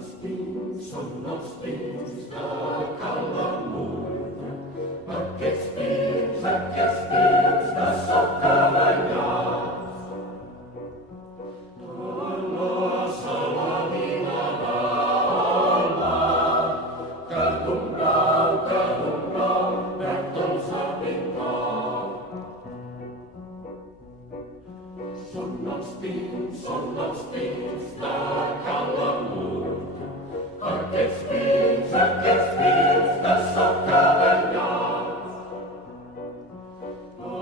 són els pins de Cal Lamurra. Aquests pins de Sot Cabanyals. De la Saladina del mar, que d'un brau, verd els ha pintat. Són els pins de Cal Lamurra. Aquests pins de Sot Cabanyals. De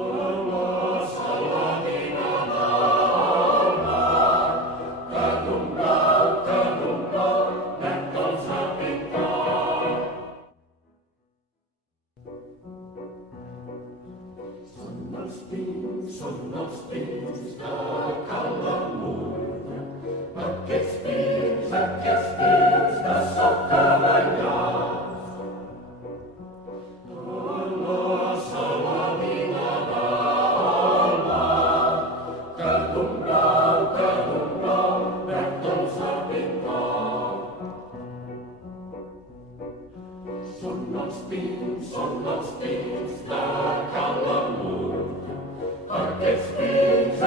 la Saladina del mar, que d'un brau, verd els ha pintat. Són els pins de Cal Lamurra. Aquests pins de Sot Cabanyals. De la Saladina del mar, que d'un brau, verd els ha pintat. Són els pins de Cal Lamurra. Aquests pins